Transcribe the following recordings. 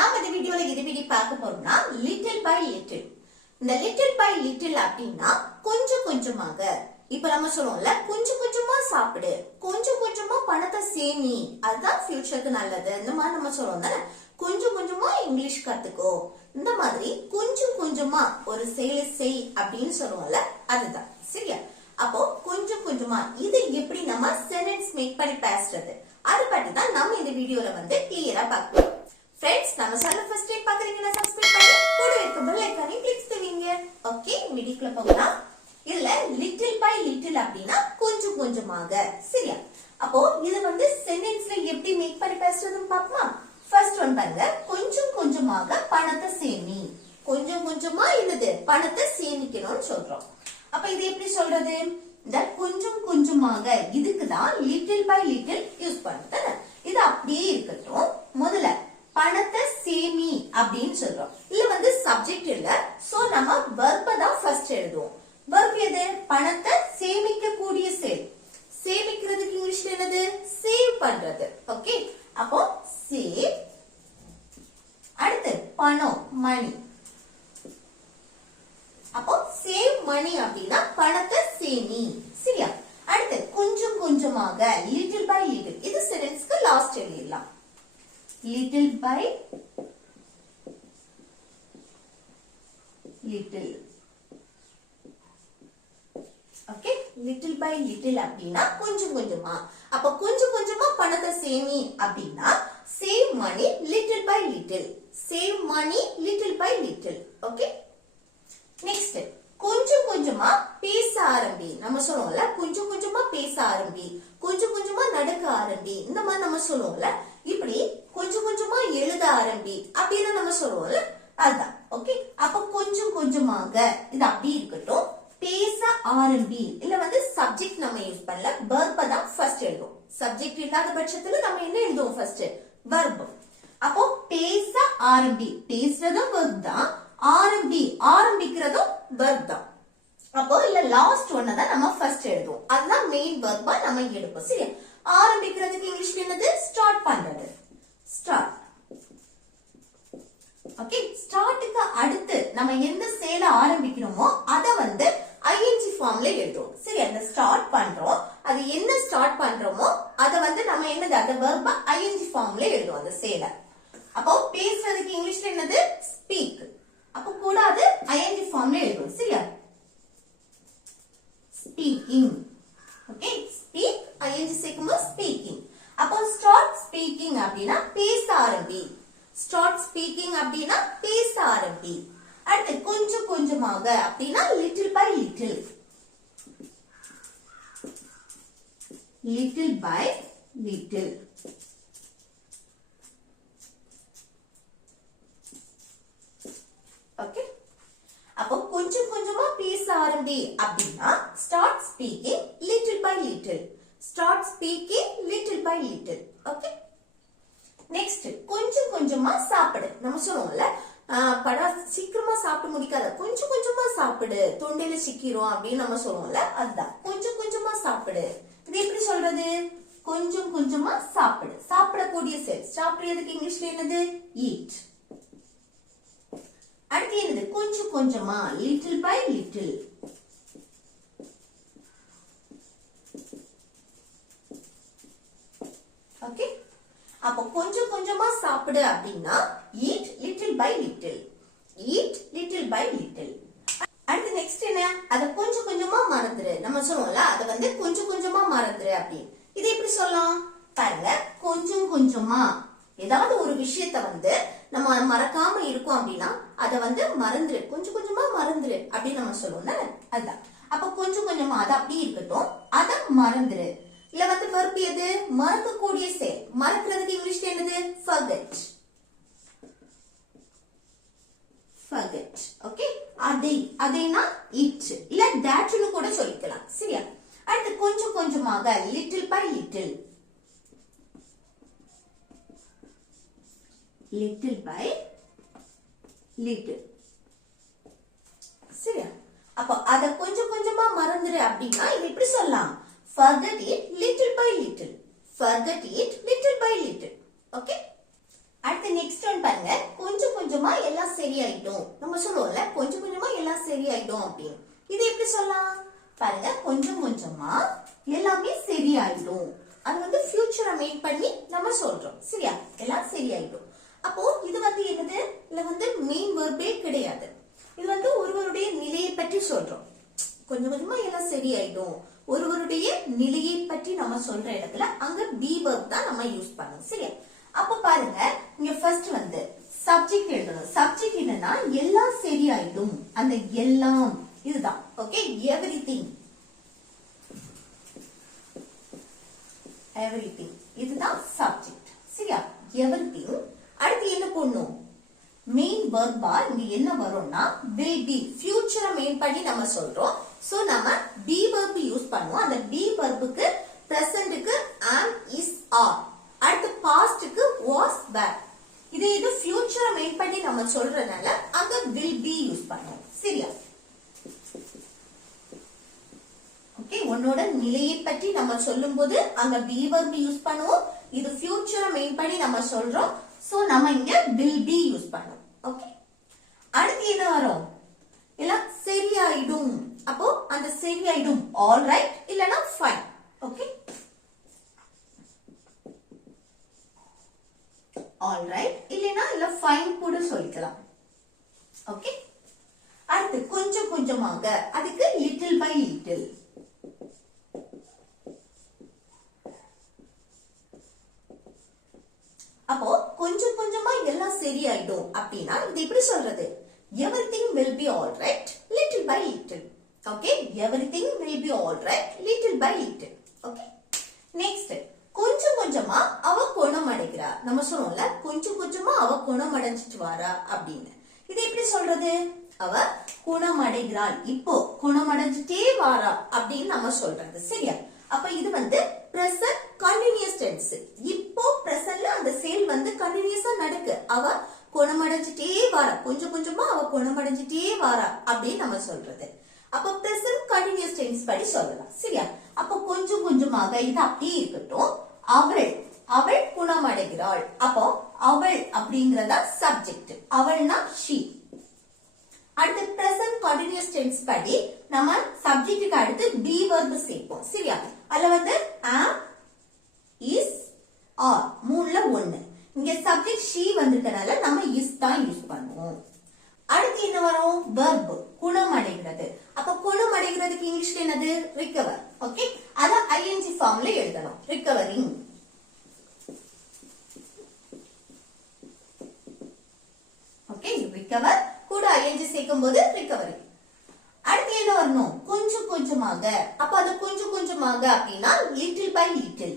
நாம இந்த வீடியோல எதை பத்தி பார்க்க போறோம்னா லிட்டில் பை லிட்டில். இந்த லிட்டில் பை லிட்டில் அப்படின்னா கொஞ்சம் கொஞ்சமாக. இப்ப நம்ம சொல்லுவோம்ல கொஞ்சம் கொஞ்சமா சாப்பிடு, கொஞ்சம் கொஞ்சமா பணத்தை சேமி, அதுதான் ஃபியூச்சருக்கு நல்லது. இந்த மாதிரி நம்ம சொல்லுவோம் தானே, கொஞ்சம் கொஞ்சமா இங்கிலீஷ் கத்துக்கோ, இந்த மாதிரி கொஞ்சம் கொஞ்சமா ஒரு செயலை செய் அப்படின்னு சொல்லுவோம்ல, அதுதான் சரியா. அப்போ கொஞ்சம் கொஞ்சமா இது எப்படி நம்ம சென்டென்ஸ் மேக் பண்ணி பேசுறது, அது பத்தி தான் நம்ம இந்த வீடியோல வந்து கிளியரா பார்க்கலாம். ஃப்ரெண்ட்ஸ், நம்ம சேனல் ஃபர்ஸ்ட் டைம் பாக்குறீங்கன்னா சப்ஸ்கிரைப் பண்ணி கூட இருக்க பெல் ஐகானை கிளிக் செய்வீங்க. ஓகே, வீடியோக்குள்ள போகலாம். இல்ல லிட்டில் பை லிட்டில் அப்படின்னா கொஞ்சம் கொஞ்சமாக, சரியா. அப்போ இது வந்து சென்டென்ஸ்ல எப்படி மேக் பண்ணி பேசுறதுன்னு பாப்போமா. ஃபர்ஸ்ட் ஒன் பாருங்க, கொஞ்சம் கொஞ்சமாக பணத்தை சேமி. கொஞ்சம் கொஞ்சமா என்னது, பணத்தை சேமிக்கணும்னு சொல்றோம். அப்ப இது எப்படி சொல்றது, இந்த கொஞ்சம் கொஞ்சமாக இதுக்குதான் லிட்டில் பை லிட்டில் யூஸ் பண்றது. இது அப்படியே இருக்கட்டும். முதல்ல பணத்தை சேமி அப்படின்னு சொல்றோம். இல்ல வந்து சப்ஜெக்ட் இல்ல, சோ நம்ம வெர்ப தான் ஃபர்ஸ்ட் எழுதுவோம். வெர்ப் எது, பணத்தை சேமிக்க கூடிய செயல். சேமிக்கிறதுக்கு இங்கிலீஷ்ல என்னது, சேவ் பண்றது. ஓகே, அப்போ சேவ். அடுத்து பணம், மணி. அப்போ சேவ் மணி அப்படின்னா பணத்தை சேமி, சரியா. அடுத்து கொஞ்சம் கொஞ்சமாக, லிட்டில் பை லிட்டில். இது சென்டென்ஸ்க்கு லாஸ்ட் எழுதிடலாம். Little by little. Okay, little by little அப்படின்னா கொஞ்சம் கொஞ்சமா. அப்ப கொஞ்சம் கொஞ்சமா பணத்தை சேமி அப்படின்னா save money little by little. Save money little by little. Okay, next கொஞ்சம் கொஞ்சமா பேச ஆரம்பி. நம்ம சொல்லுவோம்ல கொஞ்சம் கொஞ்சமா பேச ஆரம்பி, கொஞ்சம் கொஞ்சமா நடக்க ஆரம்பி, இந்த மாதிரி நம்ம சொல்லுவோம்ல. இப்படி கொஞ்சம் கொஞ்சமா எழுத ஆரம்பி அப்படின்னு நம்ம சொல்லுவோம்ல, அதுதான். ஓகே, அப்ப கொஞ்சம் கொஞ்சமாக இது அப்படி இருக்கட்டும். பேச ஆரம்பி, இல்ல வந்து சப்ஜெக்ட் நம்ம யூஸ் பண்ணல, வெர்ப தான் ஃபர்ஸ்ட் எழுதுவோம். சப்ஜெக்ட் இல்லாத பட்சத்துல நம்ம என்ன எழுதுவோம், ஃபர்ஸ்ட் வெர்ப். அப்போ பேச ஆரம்பி, பேசுறதும் வெர்ப் தான், ஆரம்பி ஆரம்பிக்கிறதும் வெர்ப் தான். அப்போ இல்ல லாஸ்ட் ஒன்ன தான் நம்ம ஃபர்ஸ்ட் எழுதுவோம், அதுதான் மெயின் வெர்பா நம்ம எடுப்போம், சரியா. ஆரம்பிக்கிறதுக்கு இங்கிலீஷ்ல என்னது, ஸ்டார்ட் பண்றது, ஸ்டார்ட். ஓகே, ஸ்டார்ட்க்கு அடுத்து நம்ம எந்த செயலை ஆரம்பிக்கிறோமோ அத வந்து ஐஎன்ஜி ஃபார்ம்ல எழுதுவோம், சரி. அந்த ஸ்டார்ட் பண்றோம், அது என்ன ஸ்டார்ட் பண்றோமோ அத வந்து நம்ம என்னது, அந்த வெர்ப ஐஎன்ஜி ஃபார்ம்ல எழுதுவோம், அந்த செயலை. அப்போ பேசுறதுக்கு இங்கிலீஷ்ல என்னது, ஸ்பீக். அப்ப கூட அது ஐஎன்ஜி ஃபார்ம்ல எழுதுவோம், சரியா. ஸ்பீக்கிங். ஓகே, ஸ்பீக் ஐஎன்ஜி சேர்க்கும்போது ஸ்பீக்கிங். அப்போ ஸ்டார்ட் ஸ்பீக்கிங் அப்படின்னா பேச ஆரம்பி. ஸ்டார்ட் ஸ்பீக்கிங் அப்படின்னா பேச ஆரம்பி. அடுத்து கொஞ்சம் கொஞ்சமாக அப்படின்னா little by little. Little by little. Okay, அப்போ கொஞ்சம் கொஞ்சமா பேச ஆரம்பி அப்படின்னா start speaking little by little. Start speaking little by little. Okay, next கொஞ்சம் கொஞ்சமா சாப்பிடு. நம்ம சொல்லுவோம்ல, படம் சீக்கிரமா சாப்பிட்டு முடிக்காத, கொஞ்சம் கொஞ்சமா சாப்பிடு, தொண்டையில சிக்கிரும் அப்படின்னு நம்ம சொல்லுவோம்ல, அதுதான் கொஞ்சம் கொஞ்சமா சாப்பிடு. இது எப்படி சொல்றது, கொஞ்சம் கொஞ்சமா சாப்பிடு, சாப்பிடக்கூடிய செயல். சாப்பிடுறதுக்கு இங்கிலீஷ்ல என்னது, ஈட். அடுத்து என்னது, கொஞ்சம் கொஞ்சமா, லிட்டில் பை லிட்டில். ஓகே, அப்ப கொஞ்சம் கொஞ்சமா சாப்பிடு அப்படின்னா eat little by little. eat little by little. அடுத்து நெக்ஸ்ட் என்ன, அத கொஞ்சம் கொஞ்சமா மறந்துரு. நம்ம சொல்லுவோம்ல, அத வந்து கொஞ்சம் கொஞ்சமா மறந்துரு அப்படின்னு. இது எப்படி சொல்லலாம் பாருங்க, கொஞ்சம் கொஞ்சமா ஏதாவது ஒரு விஷயத்த வந்து நம்ம மறக்காம இருக்கோம் அப்படின்னா அத வந்து மறந்துரு, கொஞ்சம் கொஞ்சமா மறந்துரு அப்படின்னு நம்ம சொல்லுவோம்ல, அதுதான். அப்ப கொஞ்சம் கொஞ்சமா அது அப்படியே இருக்கட்டும், அத மறந்துரு. இல்ல வந்து வெர்ப் எது, மறக்கக்கூடிய செயல். மறக்கிறதுக்கு இங்கிலீஷ்ல என்னது, forget. forget. Okay, Athena it, இல்ல that னு கூட சொல்லிக்கலாம், சரியா. அடுத்து கொஞ்சம் கொஞ்சமாக, little by little. little by little, சரியா. அப்ப அத கொஞ்சம் கொஞ்சமா மறந்துரு அப்படின்னா இது எப்படி சொல்லலாம், forget it little by little. forget it little by little. Okay, அடுத்து நெக்ஸ்ட் ஒன் பாருங்க, சரியாயிடும். நம்ம சொல்லுவோம்ல கொஞ்சம் கொஞ்சமா எல்லாம் சரியாயிடும் அப்படின்னு. இது எப்படி சொல்லலாம்? பாருங்க, கொஞ்சம் கொஞ்சமா எல்லாமே சரியாயிடும். அது வந்து ஃபியூச்சரை மெயின் பண்ணி நம்ம சொல்றோம். சரியா? எல்லாம் சரியாயிடும். அப்போ இது வந்து என்னது? இதுல வந்து மெயின் வெர்பே கிடையாது. இது வந்து ஒருவருடைய நிலையை பற்றி சொல்றோம். கொஞ்சம் கொஞ்சமா எல்லாம் சரியாயிடும். ஒருவருடைய நிலையை பற்றி நம்ம சொல்ற இடத்துல அங்க பி வெர்ப் தான் நம்ம யூஸ் பண்ணணும். சரியா? அப்ப பாருங்க, இங்க ஃபர்ஸ்ட் வந்து சப்ஜெக்ட் எழுதணும். சப்ஜெக்ட் என்னன்னா எல்லாம் சரியாயிடும். அந்த எல்லாம் இதுதான். Okay, everything. எவ்ரிதிங் இதுதான் சப்ஜெக்ட். சரியா? எவ்ரிதிங். அடுத்து என்ன போடணும்? மெயின் வெர்பா இங்க என்ன வரும்னா will be. ஃபியூச்சரை மெயின் பண்ணி நம்ம சொல்றோம். சோ நம்ம be verb யூஸ் பண்ணுவோம். அந்த be verbுக்கு பிரசன்ட்க்கு am, is, are. அடுத்து பாஸ்ட்க்கு was, were. இது ஃபியூச்சரை மெயின் பண்ணி நம்ம சொல்றதுனால அங்க will be யூஸ் பண்ணுவோம். சரியா? ஓகே, உன்னோட நிலையை பற்றி நம்ம சொல்லும்போது அங்க be verb யூஸ் பண்ணுவோம். இது ஃபியூச்சரை மெயின் பண்ணி நம்ம சொல்றோம். சோ நம்ம இங்க will be யூஸ் பண்ணுவோம். ஓகே, அடுத்து என்ன வரும்? எல்லாம் சரியாயிடும். அப்போ அந்த சரியாயிடும் ஆல் ரைட் இல்லனா ஃபைன். ஓகே, ஆல் ரைட் இல்லனா இல்ல ஃபைன் கூட சொல்லிக்கலாம். ஓகே, அடுத்து கொஞ்சம் கொஞ்சமாக, அதுக்கு லிட்டில் பை லிட்டில். அப்போ கொஞ்சம் கொஞ்சமா எல்லாம் சரியாயிடும் அப்படின்னா இது எப்படி சொல்றது? Everything will be all right little by little. Okay, everything will be all right little by little. Okay, next கொஞ்சம் கொஞ்சமா அவ குணமடைகிறா. நம்ம சொல்றோம்ல கொஞ்சம் கொஞ்சமா அவ குணமடைஞ்சிட்டு வாரா அப்படின்னு. இது எப்படி சொல்றது? அவ குணமடைகிறாள், இப்போ குணமடைஞ்சிட்டே வாரா அப்படின்னு நம்ம சொல்றது. சரியா? அப்ப இது வந்து பிரசன்ட் கண்டினியூஸ் டென்ஸ். இப்போ பிரசன்ட்ல அந்த செயல் வந்து கண்டினியூஸா நடக்கு. அவ குணமடைஞ்சிட்டே வாரா, கொஞ்சம் கொஞ்சமா அவ குணமடைஞ்சிட்டே வாரா அப்படின்னு நம்ம சொல்றது. அப்ப பிரசன்ட் கண்டினியூஸ் டென்ஸ் படி சொல்லலாம். சரியா? அப்ப கொஞ்சம் கொஞ்சமாக இது அப்படியே இருக்கட்டும். அவள் குணமடைகிறாள். அப்போ அவள் அப்படிங்கறதா சப்ஜெக்ட். அவள்னா she. அடுத்து பிரசன்ட் கண்டினியூஸ் டென்ஸ் படி நம்ம சப்ஜெக்ட்டுக்கு அடுத்து be verb சேர்ப்போம். சரியா? அதுல வந்து am, is, are மூணுல ஒன்னு. இங்க சப்ஜெக்ட் she வந்திருக்கனால நம்ம is தான் யூஸ் பண்ணுவோம். அடுத்து என்ன வரும்? verb குணமடைகிறது. அப்ப குணமடைகிறதுக்கு இங்கிலீஷ்ல என்னது? recover. ஓகே, அத ing ஃபார்ம்ல எழுதணும். recovering. ஓகே, recover கூட ing சேர்க்கும்போது recovery. அடுத்து என்ன வரணும்? கொஞ்சம் கொஞ்சமாக. அப்ப அது கொஞ்சம் கொஞ்சமாக அப்படின்னா little by little.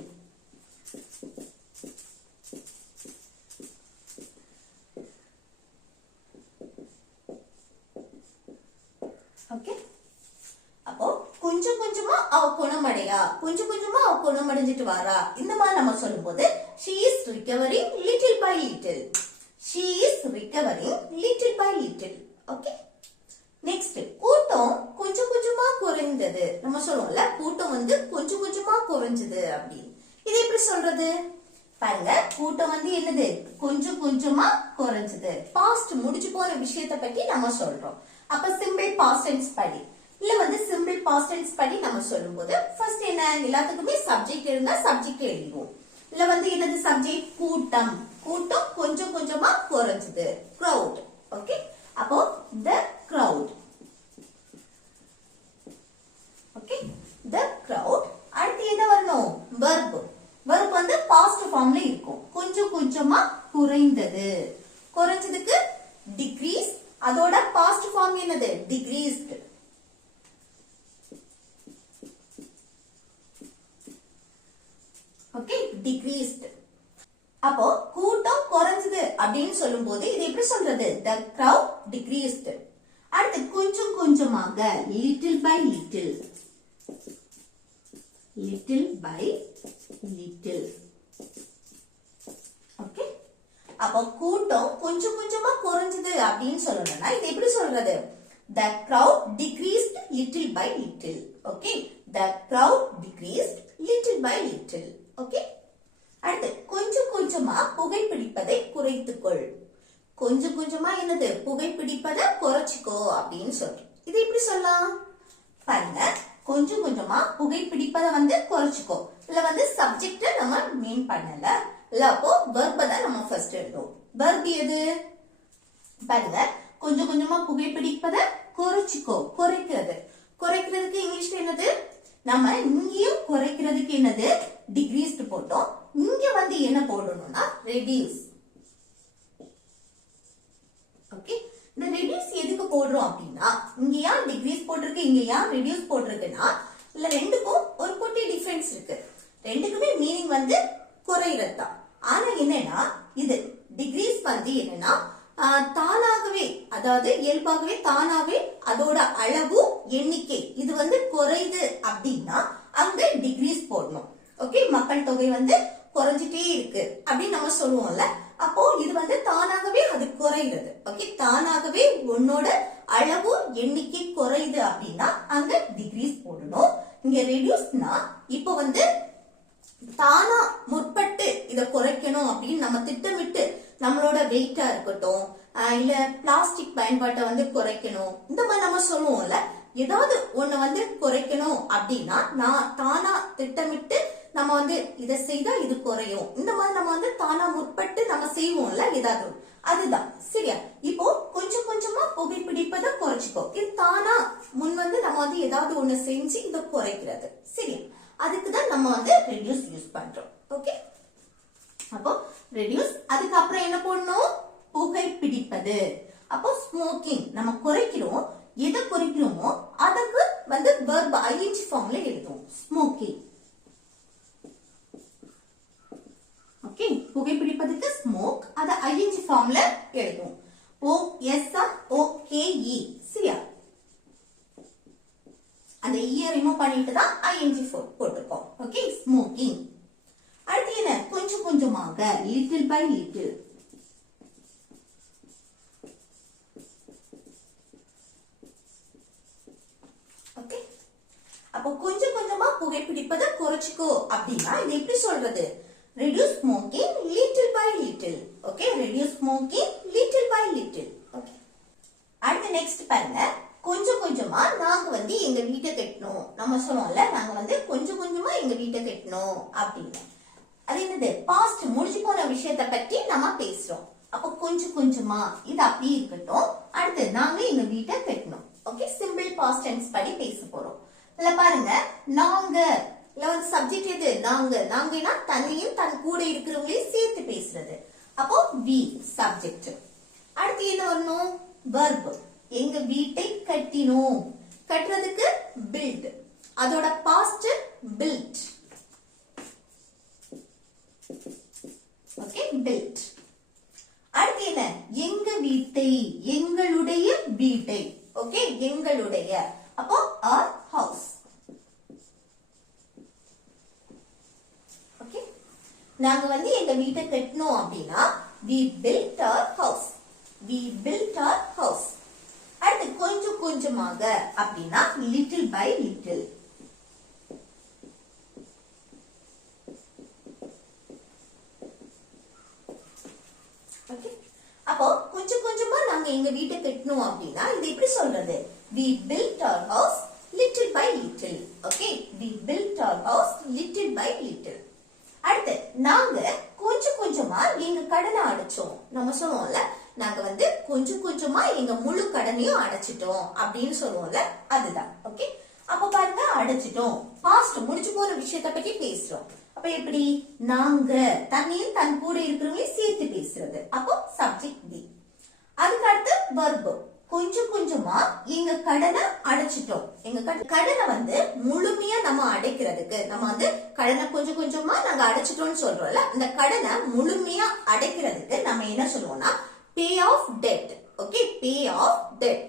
ஓகே, அப்போ கொஞ்சம் கொஞ்சமா அவ குணமடையா, கொஞ்சம் கொஞ்சமா அவ குணமடைஞ்சிட்டு வாரா, இந்த மாதிரி நம்ம சொல்லும்போது she is recovering little by little. She is recovering little by little. Okay, next கூட்டம் கொஞ்சம் கொஞ்சமா குறைந்தது. நம்ம சொல்லுவோம்ல கூட்டம் வந்து கொஞ்சம் கொஞ்சமா குறைஞ்சது அப்படின்னு. இது எப்படி சொல்றது? பாருங்க, கூட்டம் வந்து என்னது? கொஞ்சம் கொஞ்சமா குறைஞ்சது. பாஸ்ட் முடிஞ்சு போன விஷயத்தை பத்தி நம்ம சொல்றோம். அப்ப சிம்பிள் பாஸ்ட் டென்ஸ் படி இல்ல வந்து சிம்பிள் பாஸ்ட் டென்ஸ் படி நம்ம சொல்லும்போது ஃபர்ஸ்ட் என்ன? எல்லாத்துக்குமே சப்ஜெக்ட் இருந்தா சப்ஜெக்ட் எழுதுவோம். இல்ல வந்து என்னது சப்ஜெக்ட்? கூட்டம். கூட்டம் கொஞ்சம் கொஞ்சமா குறைஞ்சது. crowd. ஓகே, அப்போ the crowd. Okay, the crowd. அடுத்து என்ன வரணும்? verb. verb வந்து பாஸ்ட் ஃபார்ம்ல இருக்கும். கொஞ்சம் கொஞ்சமா குறைந்தது. குறைஞ்சதுக்கு decrease. அதோட பாஸ்ட் ஃபார்ம் என்னது? decreased. Okay, decreased. அப்போ கூட்டம் குறைஞ்சது அப்படின்னு சொல்லும்போது இது எப்படி சொல்றது? the crowd decreased. அடுத்து கொஞ்சம் கொஞ்சமாக little by little. little by little. Okay, அப்போ கூட்டம் கொஞ்சம் கொஞ்சமா குறைஞ்சது அப்படின்னு சொல்லணும்னா இது எப்படி சொல்றது? the crowd decreased little by little. Okay, the crowd decreased little by little. Okay, அடுத்து கொஞ்சம் கொஞ்சமா புகைப்பிடிப்பதை குறைத்துக்கொள். கொஞ்சம் கொஞ்சமா என்னது புகைப்பிடிப்பதை குறைச்சிக்கோ அப்படின்னு சொல்றோம். இது எப்படி சொல்லலாம் பாருங்க, கொஞ்சம் கொஞ்சமா புகைப்பிடிப்பதை குறைச்சிக்கோ. இதுல சப்ஜெக்ட் நம்ம மீன் பண்ணல, இல்ல அப்போ வெர்ப தான் நம்ம ஃபர்ஸ்ட் எழுதுவோம். வெர்ப் எது பாருங்க, கொஞ்சம் கொஞ்சமா புகைப்பிடிப்பதை குறைச்சிக்கோ, குறைக்கிறது. குறைக்கிறதுக்கு இங்கிலீஷ்ல என்னது, நம்ம இங்கேயும் குறைக்கிறதுக்கு என்னது டிகிரீஸ் போட்டோம். இங்க என்ன போடணும்னா ரெடியூஸ். ஓகே, இந்த ரெடியூஸ் எதுக்கு போடுறோம் அப்படின்னா, இங்க ஏன் டிகிரீஸ் போட்டிருக்கு, இங்க ஏன் ரெடியூஸ் போட்டிருக்குன்னா, இல்ல ரெண்டுக்கும் ஒரு குட்டி டிஃபரன்ஸ் இருக்கு. ரெண்டுக்குமே மீனிங் குறைகிறது தான். ஆனா என்னன்னா இது டிகிரீஸ் என்னன்னா தானாகவே, அதாவது இயல்பாகவே தானாவே அதோட அளவு எண்ணிக்கை இது குறையுது அப்படின்னா அங்க டிகிரீஸ் போடணும். ஓகே, மக்கள் தொகை குறைஞ்சிட்டே இருக்கு அப்படின்னு நம்ம சொல்லுவோம்ல, அப்போ இது தானாகவே அது குறையுது. ஓகே, தானாகவே உன்னோட அளவு எண்ணிக்கை குறையுது அப்படின்னா அங்க டிகிரீஸ் போடணும். இங்க ரெடியூஸ்னா இப்போ தானா முற்பட்டு இத குறைக்கணும் அப்படின்னு நம்ம திட்டமிட்டு நம்மளோட வெயிட்டா இருக்கட்டும், இல்ல பிளாஸ்டிக் பயன்பாட்டை குறைக்கணும், இந்த மாதிரி நம்ம சொல்லுவோம்ல, ஏதாவது ஒண்ணு குறைக்கணும் அப்படின்னா நான் தானா திட்டமிட்டு நம்ம இதை செய்தா இது குறையும், இந்த மாதிரி நம்ம தானா முற்பட்டு நம்ம செய்வோம்ல ஏதாவது, அதுதான் சரியா. இப்போ கொஞ்சம் கொஞ்சமா புகைப்பிடிப்பதை குறைச்சிக்கோ. இது தானா முன் நம்ம ஏதாவது ஒண்ணு செஞ்சு இதை குறைக்கிறது சரியா. அதுக்குதான் நம்ம ரெடியூஸ் யூஸ் பண்றோம். ஓகே, அப்போ ரெடியூஸ், அதுக்கப்புறம் என்ன போடணும், புகைப்பிடிப்பது. அப்போ ஸ்மோக்கிங் நம்ம குறைக்கிறோம், எதை குறைக்கிறோமோ அதுக்கு வெர்ப் ஐஎன்ஜி ஃபார்ம்ல எழுதுவோம், ஸ்மோக்கிங். ஓகே, புகைப்பிடிப்பதுக்கு ஸ்மோக், அத ஐஎன்ஜி ஃபார்ம்ல எழுதுவோம். OSMOKE சரியா. அந்த ஈய ரிமூவ் பண்ணிட்டு தான் ஐஎன்ஜி போட்டுருக்கோம். Okay, smoking. அடுத்து என்ன, கொஞ்சம் கொஞ்சமாக, லிட்டில் பை லிட்டில். ஓகே, அப்போ கொஞ்சம் கொஞ்சமா புகைப்பிடிப்பதை குறைச்சிக்கோ அப்படின்னா இது எப்படி சொல்றது, reduce smoking little by little. Okay, reduce smoking little by little. Okay, அடுத்து நெக்ஸ்ட் பாருங்க, கொஞ்சம் கொஞ்சமா நாங்க எங்க வீட்டை கட்டணும். நம்ம சொன்னோம்ல, நாங்க கொஞ்சம் கொஞ்சமா எங்க வீட்டை கட்டணும் அப்படின்னு. அது என்னது, பாஸ்ட் முடிஞ்சு போன விஷயத்தை பற்றி நம்ம பேசுறோம். அப்போ கொஞ்சம் கொஞ்சமா இது அப்படி இருக்கட்டும். அடுத்து நாங்க எங்க வீட்டை கட்டணும். ஓகே, சிம்பிள் பாஸ்ட் டென்ஸ் படி பேச போறோம். இதுல பாருங்க, நாங்க சப்ஜெக்ட் எது, நாங்க. நாங்கன்னா தன்னையும் தன் கூட இருக்கிறவங்களையும் சேர்த்து பேசுறது. அப்போ we சப்ஜெக்ட். அடுத்து என்ன வரணும், verb. எங்க வீட்டை கட்டினோம். கட்டுறதுக்கு build, அதோட past built. Okay, built. அடுத்து என்ன, எங்க வீட்டை, எங்களுடைய வீட்டை. ஓகே, எங்களுடைய, அப்போ our house. ஓகே, நாங்க எங்க வீட்டை கட்டணும் அப்படின்னா we built our house. We built our house. அடுத்து கொஞ்சம் கொஞ்சமாக அப்படின்னா little by little. ஓகே, அப்போ கொஞ்சம் கொஞ்சமா நாங்க எங்க வீட்டை கட்டணும் அப்படின்னா இது எப்படி சொல்றது, we built our house little by little. Okay, we built our house little by little. அடுத்து நாங்க கொஞ்சம் கொஞ்சமா எங்க கடனை அடைச்சோம். நம்ம சொல்லுவோம்ல, நாங்க கொஞ்சம் கொஞ்சமா எங்க முழு கடனையும் அடைச்சிட்டோம் அப்படின்னு சொல்லுவோம்ல, அதுதான். ஓகே, அப்ப பாருங்க, அடைச்சிட்டோம், பாஸ்ட் முடிஞ்சு போற விஷயத்தை பத்தி பேசுறோம். அப்ப எப்படி, நாங்க தன்னையும் தன் கூட இருக்கிறவங்களையும் சேர்த்து பேசுறது. அப்போ சப்ஜெக்ட் பி. அதுக்கு அடுத்து verb, கொஞ்சம் கொஞ்சமா எங்க கடனை அடைச்சிட்டோம். எங்க கடனை முழுமையா நம்ம அடைக்கிறதுக்கு, நம்ம கடனை கொஞ்சம் கொஞ்சமா நாங்க அடைச்சிட்டோம்னு சொல்றோம்ல, இந்த கடனை முழுமையா அடைக்கிறதுக்கு நம்ம என்ன சொல்லுவோம்னா pay off debt. Okay, pay off debt.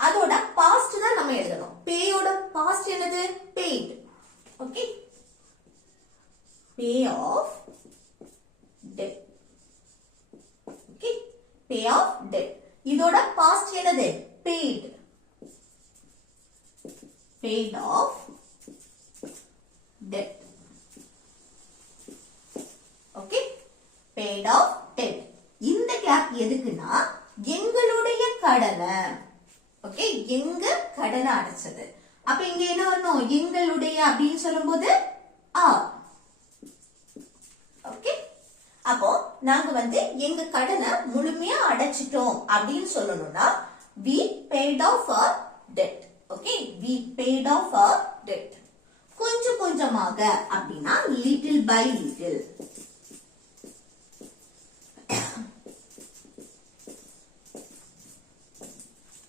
அதோட பாஸ்ட் தான் நம்ம எழுதணும். பேயோட பாஸ்ட் என்னது, paid. Okay, pay off debt. Okay, pay off debt. இதோட பாஸ்ட் என்னது, paid. Paid off debt. Okay, paid off debt. இந்த கேப் எதுக்குன்னா எங்களுடைய கடனை, ஓகே, எங்க கடனை அடைச்சது. அப்ப இங்க என்ன வரணும், எங்களுடைய அப்படின்னு சொல்லும்போது ஆர். ஓகே, அப்போ நாங்க எங்க கடனை முழுமையா அடைச்சிட்டோம் அப்படின்னு சொல்லணும்னா we paid off our debt. Okay, we paid off our debt. கொஞ்சம் கொஞ்சமாக அப்படின்னா little by little.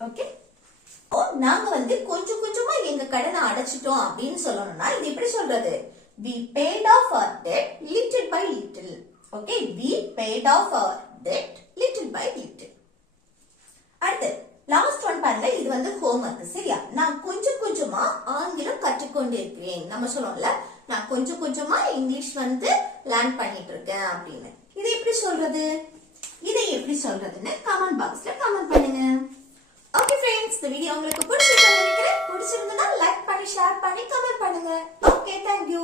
ஓகே, நாங்க கொஞ்சம் கொஞ்சமா எங்க கடனை அடைச்சிட்டோம் அப்படின்னு சொல்லணும்னா இது எப்படி சொல்றது, we paid off our debt little by little. Okay, we paid off our debt little by little. அடுத்து லாஸ்ட் ஒன் பாருங்க, இது ஹோம்வொர்க். சரியா, நான் கொஞ்சம் கொஞ்சமா ஆங்கிலம் கற்றுக்கொண்டு இருக்கிறேன். நம்ம சொல்லுவோம்ல, நான் கொஞ்சம் கொஞ்சமா இங்கிலீஷ் லேர்ன் பண்ணிட்டு இருக்கேன் அப்படின்னு. இதை எப்படி சொல்றது, இதை எப்படி சொல்றதுன்னு கமெண்ட் பாக்ஸ்ல கமெண்ட் பண்ணுங்க. ஓகே ஃப்ரெண்ட்ஸ், இந்த வீடியோ உங்களுக்கு பிடிச்சிருக்குன்னு நினைக்கிறேன். பிடிச்சிருந்தா லைக் பண்ணி, ஷேர் பண்ணி, கமெண்ட் பண்ணுங்க. Okay, thank you.